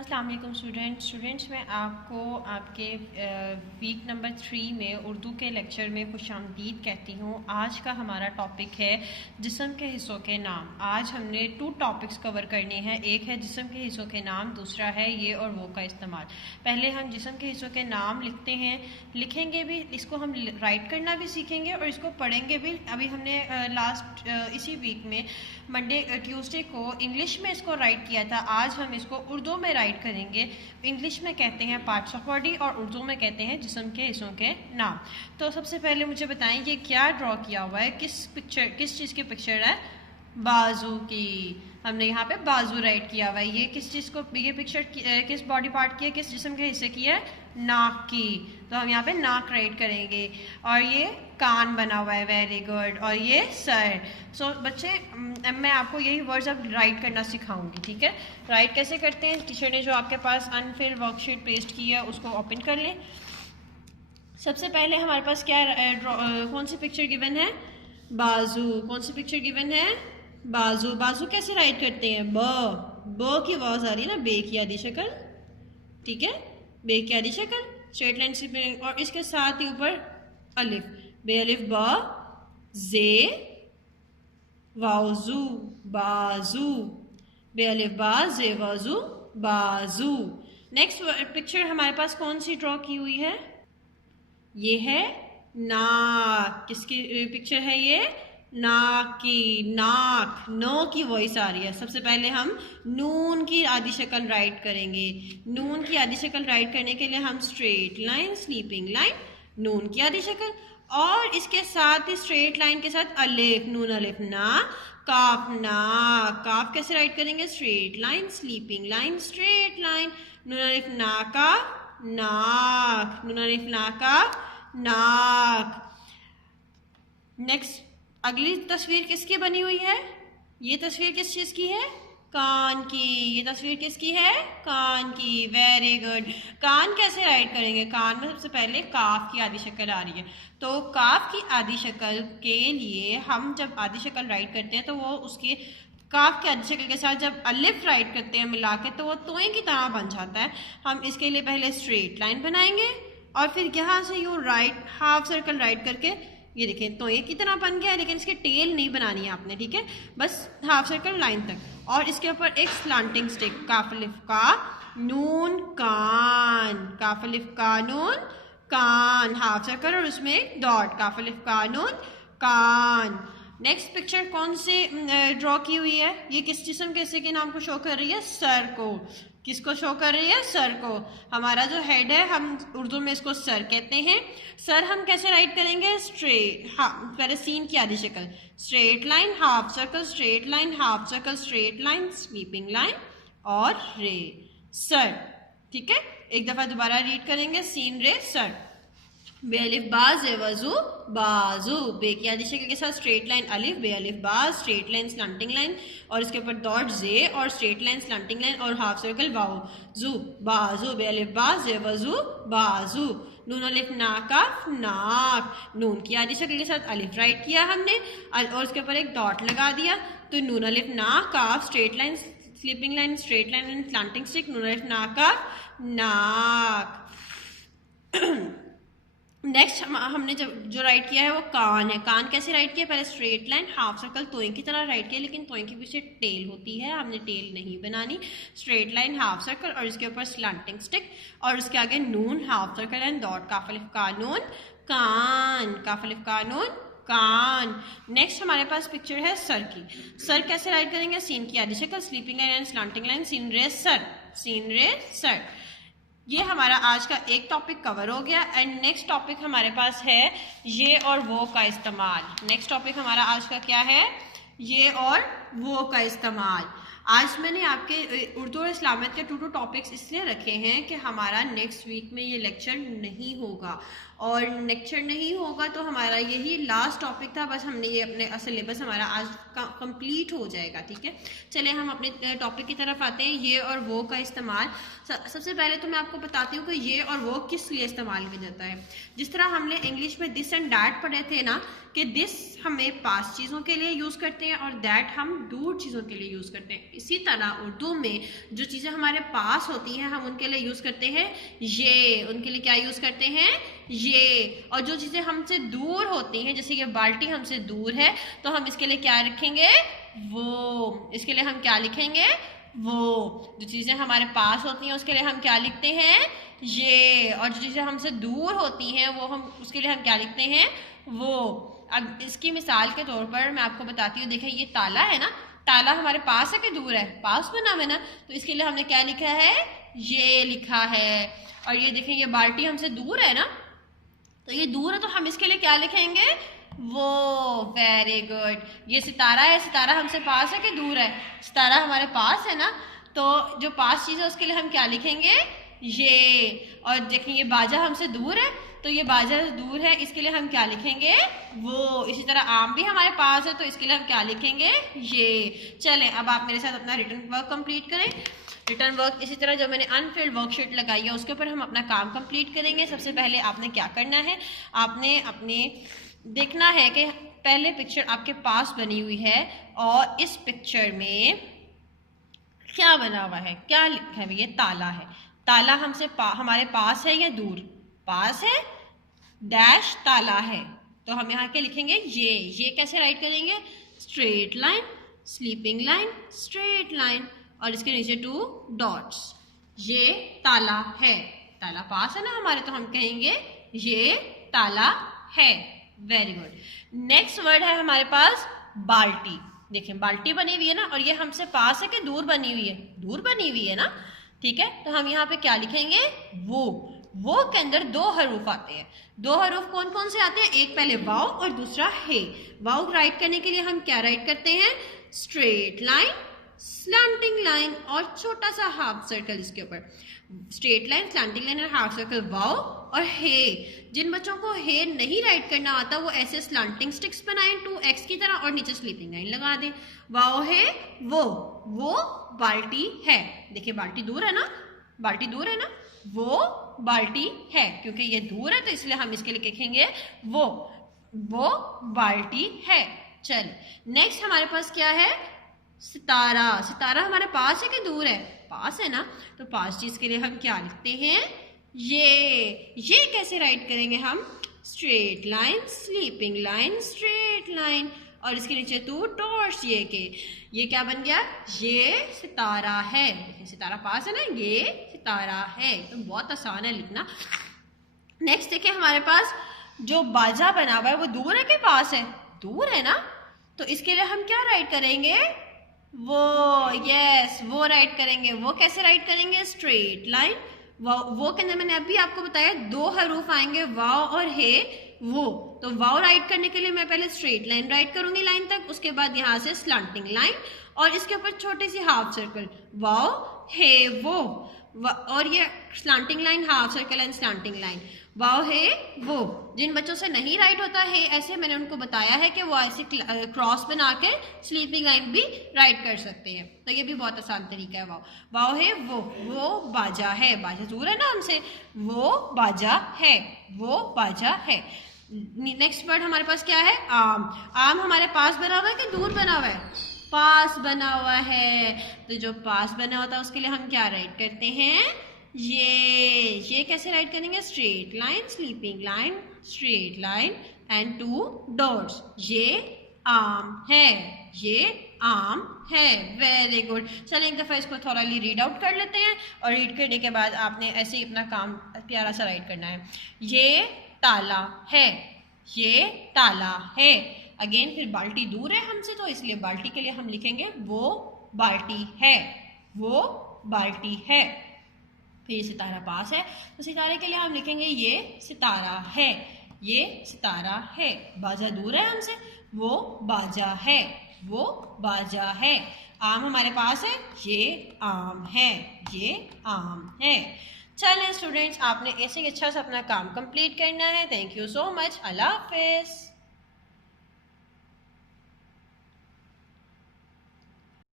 अस्सलाम वालेकुम स्टूडेंट्स मैं आपको आपके वीक नंबर 3 में उर्दू के लेक्चर में खुशामदीद कहती हूँ। आज का हमारा टॉपिक है जिस्म के हिस्सों के नाम। आज हमने 2 टॉपिक्स कवर करने हैं, एक है जिस्म के हिस्सों के नाम, दूसरा है ये और वो का इस्तेमाल। पहले हम जिस्म के हिस्सों के नाम लिखते हैं, लिखेंगे भी, इसको हम राइट करना भी सीखेंगे और इसको पढ़ेंगे भी। अभी हमने लास्ट इसी वीक में ट्यूसडे को इंग्लिश में इसको राइट किया था, आज हम इसको उर्दू में राइट करेंगे। इंग्लिश में कहते हैं पार्ट्स ऑफ बॉडी और उर्दू में कहते हैं जिस्म के हिस्सों के नाम। तो सबसे पहले मुझे बताएं ये क्या ड्रॉ किया हुआ है, किस चीज़ की पिक्चर है? बाजू की। हमने यहाँ पे बाजू राइट किया हुआ है। ये किस चीज़ को, ये पिक्चर किस बॉडी पार्ट की है, किस जिस्म के हिस्से की है? नाक की। तो हम यहाँ पे नाक राइट करेंगे। और ये कान बना हुआ है, वेरी गुड। और ये सर। सो बच्चे मैं आपको यही वर्ड्स अब राइट करना सिखाऊंगी, ठीक है? राइट कैसे करते हैं, टीचर ने जो आपके पास अनफिल्ड वर्कशीट पेस्ट की है उसको ओपन कर लें। सबसे पहले हमारे पास क्या कौन सी पिक्चर गिवन है? बाजू। कौन सी पिक्चर गिवन है? बाजू। बाजू कैसे राइट करते हैं? ब की आवाज आ रही है ना, बे की आधी शक्ल, ठीक है? बे की आधी शक्ल, स्ट्रेट लाइन से। और इसके साथ ही ऊपर अलिफ, बे अलिफ बा जे वाजू बाजू, बे अलिफ बा जे वाजू बाजू। नेक्स्ट पिक्चर हमारे पास कौन सी ड्रॉ की हुई है? ये है नाक। किसकी पिक्चर है ये? नाक की। नाक, नो की वॉइस आ रही है। सबसे पहले हम नून की आधी शक्ल राइट करेंगे। नून की आधी शक्ल राइट करने के लिए हम स्ट्रेट लाइन, स्लीपिंग लाइन, नून की आधी शक्ल, और इसके साथ ही स्ट्रेट लाइन के साथ अलिफ, नून अलिफ ना, काफ ना। काफ कैसे राइट करेंगे? Straight line, sleeping line, straight line, नून अलिफ ना का नाक, नून अलिफ ना का नाक। नेक्स्ट अगली तस्वीर किसकी बनी हुई है? ये तस्वीर किस चीज की है? कान की। ये तस्वीर किसकी है? कान की। Very good. कान कैसे राइट करेंगे? कान में सबसे पहले काफ की आधी शक्ल आ रही है, तो काफ की आधी शक्ल के लिए हम जब आधी शक्ल राइट करते हैं तो वो उसकी काफ की आधी शक्ल के साथ जब अलिफ राइट करते हैं मिला के तो वो तोए की तरह बन जाता है। हम इसके लिए पहले स्ट्रेट लाइन बनाएंगे और फिर यहाँ से यूँ राइट हाफ सर्कल राइट करके, ये देखें तो ये की तरह बन गया है, लेकिन इसके टेल नहीं बनानी है आपने, ठीक है? बस हाफ सर्कल लाइन तक। और इसके ऊपर एक स्लांटिंग स्टिक, काफ अलिफ का नून कान, काफ अलिफ का नून कान, हाफ सर्कल और उसमें एक डॉट, काफ अलिफ का नून कान। नेक्स्ट पिक्चर कौन से ड्रॉ की हुई है? ये किस जिस्म के हिस्से के नाम को शो कर रही है? सर को। किसको शो कर रही है? सर को। हमारा जो हेड है हम उर्दू में इसको सर कहते हैं। सर हम कैसे राइट करेंगे? स्ट्रेट, पहले सीन की आधी शक्ल, straight line, half circle, straight line, half circle, straight line, sleeping line और रे, सर, ठीक है? एक दफा दोबारा रीड करेंगे, सीन रे सर। बे अलिफ बा जे वजू बाजू, बे की आधी शक्ल के साथ स्ट्रेट लाइन अलिफ, बे अलिफ बा, स्ट्रेट लाइन स्लंटिंग लाइन और इसके ऊपर डॉट जे और स्ट्रेट लाइन स्लंटिंग लाइन और हाफ सर्कल वाओ जू बाजू, बे अलिफ बा जे वजू बाजू, नून अलिफ ना काफ नाक, नून की आधी शक्ल के साथ अलिफ राइट किया हमने और उसके ऊपर एक डॉट लगा दिया, तो नून अलिफ ना काफ, straight line sleeping line, straight line and slanting stick, नून अलिफ ना काफ नाक। नेक्स्ट हमने जो राइट किया है वो कान है। कान कैसे राइट किया? पहले स्ट्रेट लाइन, हाफ सर्कल, तोए की तरह राइट किया, लेकिन तोए के पीछे टेल होती है, हमने टेल नहीं बनानी। स्ट्रेट लाइन, हाफ सर्कल और इसके ऊपर स्लंटिंग स्टिक और उसके आगे नून, हाफ सर्कल एंड डॉट, काफ अलिफ का नून कान, काफ अलिफ का नून कान। नेक्स्ट हमारे पास पिक्चर है सर की। सर कैसे राइट करेंगे? सीन की आधी शक्ल, sleeping line and slanting line, सीन रे सर, सीन रे सर। ये हमारा आज का एक टॉपिक कवर हो गया। एंड नेक्स्ट टॉपिक हमारे पास है ये और वो का इस्तेमाल। नेक्स्ट टॉपिक हमारा आज का क्या है? ये और वो का इस्तेमाल। आज मैंने आपके उर्दू और इस्लामियत के 2 टॉपिक्स इसलिए रखे हैं कि हमारा नेक्स्ट वीक में ये लेक्चर नहीं होगा, और लेक्चर नहीं होगा तो हमारा यही लास्ट टॉपिक था। बस हमने ये अपने सिलेबस हमारा आज कंप्लीट हो जाएगा, ठीक है? चलिए हम अपने टॉपिक की तरफ आते हैं, ये और वो का इस्तेमाल। सबसे पहले तो मैं आपको बताती हूँ कि ये और वो किस लिए इस्तेमाल किया जाता है। जिस तरह हमने इंग्लिश में दिस एंड डैट पढ़े थे ना, कि दिस हमें पास चीज़ों के लिए यूज़ करते हैं और दैट हम दूर चीज़ों के लिए यूज़ करते हैं। इसी तरह उर्दू में जो चीज़ें हमारे पास होती हैं हम उनके लिए यूज़ करते हैं ये, उनके लिए क्या यूज़ करते हैं ये। और जो चीज़ें हमसे दूर होती हैं, जैसे ये बाल्टी हमसे दूर है तो हम इसके लिए क्या रखेंगे वो, इसके लिए हम क्या लिखेंगे वो। जो चीज़ें हमारे पास होती हैं उसके लिए हम क्या लिखते हैं ये, और जो चीज़ें हमसे दूर होती हैं वो हम उसके लिए हम क्या लिखते हैं वो। अब इसकी मिसाल के तौर पर मैं आपको बताती हूँ, देखें ये ताला है ना, ताला हमारे पास है कि दूर है, पास बना हुआ है ना, तो इसके लिए हमने क्या लिखा है ये लिखा है। और ये देखें ये बाल्टी हमसे दूर है ना, तो ये दूर है तो हम इसके लिए क्या लिखेंगे वो। Very good. ये सितारा है, सितारा हमसे पास है कि दूर है, सितारा हमारे पास है ना, तो जो पास चीज़ है उसके लिए हम क्या लिखेंगे ये। और देखें ये बाजा हमसे दूर है तो ये बाजा दूर है, इसके लिए हम क्या लिखेंगे वो। इसी तरह आम भी हमारे पास है तो इसके लिए हम क्या लिखेंगे ये। चलें अब आप मेरे साथ अपना रिटर्न वर्क कंप्लीट करें। रिटर्न वर्क इसी तरह जो मैंने अनफिल्ड वर्कशीट लगाई है उसके ऊपर हम अपना काम कंप्लीट करेंगे। सबसे पहले आपने क्या करना है, आपने अपने देखना है कि पहले पिक्चर आपके पास बनी हुई है और इस पिक्चर में क्या बना हुआ है, क्या लिखा है। ये ताला है, ताला हमसे हमारे पास है या दूर, पास है डैश ताला है, तो हम यहाँ के लिखेंगे ये कैसे राइट करेंगे straight line, sleeping line, straight line और इसके नीचे 2 डॉट्स। ये ताला है, ताला पास है ना हमारे, तो हम कहेंगे ये ताला है। Very good. नेक्स्ट वर्ड है हमारे पास बाल्टी। देखें बाल्टी बनी हुई है ना, और ये हमसे पास है कि दूर बनी हुई है, दूर बनी हुई है ना, ठीक है। तो हम यहाँ पे क्या लिखेंगे वो के अंदर 2 हरूफ आते हैं। 2 हरूफ कौन कौन से आते हैं, एक पहले वाव और दूसरा हे। वाव राइट करने के लिए हम क्या राइट करते हैं स्ट्रेट लाइन, स्लैंटिंग लाइन और छोटा सा हाफ सर्कल इसके ऊपर। स्ट्रेट लाइन, स्लैंटिंग लाइन और हाफ सर्कल वाव और हे। जिन बच्चों को हे नहीं राइट करना आता वो ऐसे स्लैंटिंग स्टिक्स बनाएं 2x की तरह और नीचे स्लीपिंग लाइन लगा दें। वाव है वो बाल्टी है। देखिए बाल्टी दूर है ना, बाल्टी दूर है ना, वो बाल्टी है, क्योंकि ये दूर है तो इसलिए हम इसके लिए लिखेंगे वो बाल्टी है। चल नेक्स्ट हमारे पास क्या है सितारा। सितारा हमारे पास है कि दूर है, पास है ना, तो पास चीज के लिए हम क्या लिखते हैं ये कैसे राइट करेंगे हम straight line, sleeping line, straight line और इसके नीचे 2 डॉट्स। ये क्या बन गया ये सितारा है। देखिए सितारा पास है ना, ये सितारा है, तो बहुत आसान है लिखना। नेक्स्ट देखिए हमारे पास जो बाजा बना हुआ है वो दूर है के पास है, दूर है ना, तो इसके लिए हम क्या राइट करेंगे वो राइट करेंगे। वो कैसे राइट करेंगे स्ट्रेट लाइन, वो के अंदर मैंने अभी आपको बताया 2 हरूफ आएंगे वाव और हे वो। तो वाव राइट करने के लिए मैं पहले स्ट्रेट लाइन राइट करूंगी लाइन तक, उसके बाद यहाँ से स्लैंटिंग लाइन और इसके ऊपर छोटी सी हाफ सर्कल वाव हे वो। और ये slanting line, half circle and slanting line, वाव है वो। जिन बच्चों से नहीं राइट होता है ऐसे, मैंने उनको बताया है कि वो ऐसे क्रॉस बना के स्लीपिंग लाइन भी राइट कर सकते हैं, तो ये भी बहुत आसान तरीका है। वाव है वो बाजा है, बाजा दूर है ना हमसे, वो बाजा है। नेक्स्ट वर्ड हमारे पास क्या है आम। आम हमारे पास बना हुआ है कि दूर बना हुआ है, पास बना हुआ है, तो जो पास बना होता है उसके लिए हम क्या राइट करते हैं ये कैसे राइट करेंगे straight line, sleeping line, straight line and 2 dots. ये आम है। Very good. चलें एक दफ़ा इसको थोड़ा रीड आउट कर लेते हैं और रीड करने के बाद आपने ऐसे ही अपना काम प्यारा सा राइट करना है। ये ताला है। अगेन फिर बाल्टी दूर है हमसे तो इसलिए बाल्टी के लिए हम लिखेंगे वो बाल्टी है। फिर सितारा पास है तो सितारे के लिए हम लिखेंगे ये सितारा है। बाजा दूर है हमसे, वो बाजा है। आम हमारे पास है, ये आम है। चलें स्टूडेंट्स, आपने ऐसे ही अच्छा सा अपना काम कंप्लीट करना है। Thank you so much. अल्लाह हाफिज़।